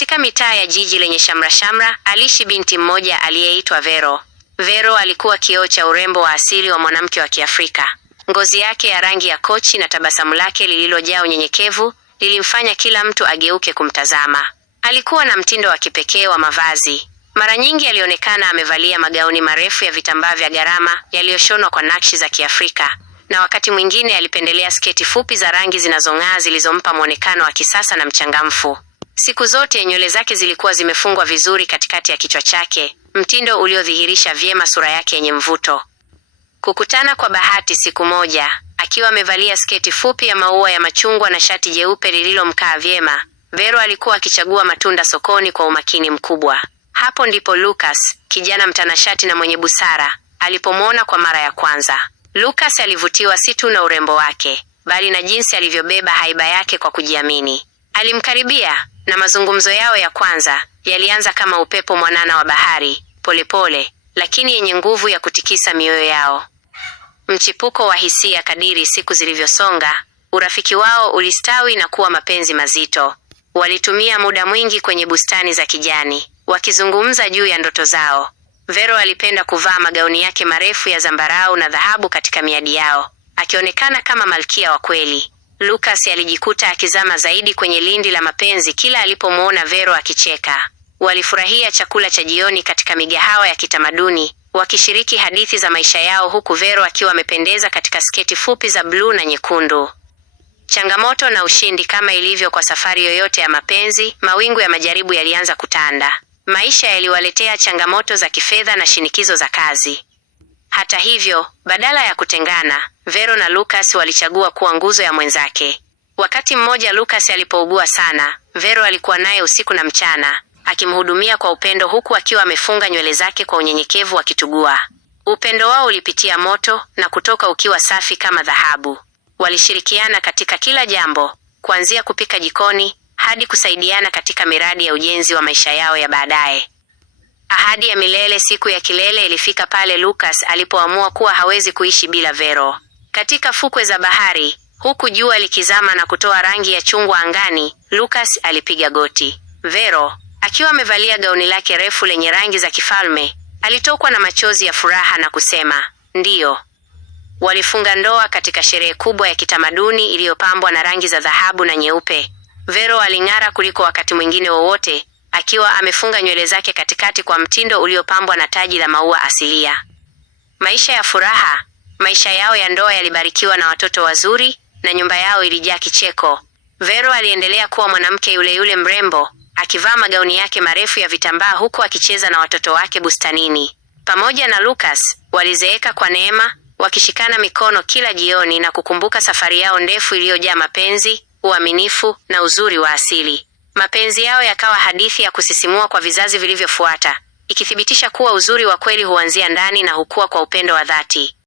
Katika mitaa ya jiji lenye shamra-shamra, aliishi binti mmoja aliyeitwa Vero. Vero alikuwa kioo cha urembo wa asili wa mwanamke wa Kiafrika. Ngozi yake ya rangi ya kochi na tabasamu lake lililojaa unyenyekevu lilimfanya kila mtu ageuke kumtazama. Alikuwa na mtindo wa kipekee wa mavazi. Mara nyingi alionekana amevalia magauni marefu ya vitambaa vya gharama yaliyoshonwa kwa nakshi za Kiafrika, na wakati mwingine alipendelea sketi fupi za rangi zinazong'aa zilizompa mwonekano wa kisasa na mchangamfu. Siku zote nywele zake zilikuwa zimefungwa vizuri katikati ya kichwa chake, mtindo uliodhihirisha vyema sura yake yenye mvuto. Kukutana kwa bahati siku moja, akiwa amevalia sketi fupi ya maua ya machungwa na shati jeupe lililomkaa vyema, Vero alikuwa akichagua matunda sokoni kwa umakini mkubwa. Hapo ndipo Lucas, kijana mtanashati na mwenye busara, alipomwona kwa mara ya kwanza. Lucas alivutiwa si tu na urembo wake, bali na jinsi alivyobeba haiba yake kwa kujiamini. Alimkaribia, na mazungumzo yao ya kwanza yalianza kama upepo mwanana wa bahari, polepole, lakini yenye nguvu ya kutikisa mioyo yao. Mchipuko wa hisia kadiri siku zilivyosonga, urafiki wao ulistawi na kuwa mapenzi mazito. Walitumia muda mwingi kwenye bustani za kijani, wakizungumza juu ya ndoto zao. Vero alipenda kuvaa magauni yake marefu ya zambarau na dhahabu katika miadi yao, akionekana kama malkia wa kweli. Lucas alijikuta akizama zaidi kwenye lindi la mapenzi kila alipomwona Vero akicheka. Walifurahia chakula cha jioni katika migahawa ya kitamaduni, wakishiriki hadithi za maisha yao huku Vero akiwa amependeza katika sketi fupi za bluu na nyekundu. Changamoto na ushindi kama ilivyo kwa safari yoyote ya mapenzi, mawingu ya majaribu yalianza kutanda. Maisha yaliwaletea changamoto za kifedha na shinikizo za kazi. Hata hivyo, badala ya kutengana, Vero na Lucas walichagua kuwa nguzo ya mwenzake. Wakati mmoja Lucas alipougua sana, Vero alikuwa naye usiku na mchana, akimhudumia kwa upendo huku akiwa amefunga nywele zake kwa unyenyekevu akitugua. Upendo wao ulipitia moto na kutoka ukiwa safi kama dhahabu. Walishirikiana katika kila jambo, kuanzia kupika jikoni hadi kusaidiana katika miradi ya ujenzi wa maisha yao ya baadaye. Ahadi ya milele siku ya kilele ilifika pale Lucas alipoamua kuwa hawezi kuishi bila Vero. Katika fukwe za bahari, huku jua likizama na kutoa rangi ya chungwa angani, Lucas alipiga goti. Vero, akiwa amevalia gauni lake refu lenye rangi za kifalme, alitokwa na machozi ya furaha na kusema, "Ndiyo." Walifunga ndoa katika sherehe kubwa ya kitamaduni iliyopambwa na rangi za dhahabu na nyeupe. Vero aling'ara kuliko wakati mwingine wowote, akiwa amefunga nywele zake katikati kwa mtindo uliopambwa na taji la maua asilia. Maisha ya furaha, maisha yao ya ndoa yalibarikiwa na watoto wazuri, na nyumba yao ilijaa kicheko. Vero aliendelea kuwa mwanamke yule yule mrembo, akivaa magauni yake marefu ya vitambaa huku akicheza na watoto wake bustanini. Pamoja na Lucas, walizeeka kwa neema, wakishikana mikono kila jioni na kukumbuka safari yao ndefu iliyojaa mapenzi, uaminifu na uzuri wa asili. Mapenzi yao yakawa hadithi ya kusisimua kwa vizazi vilivyofuata, ikithibitisha kuwa uzuri wa kweli huanzia ndani na hukua kwa upendo wa dhati.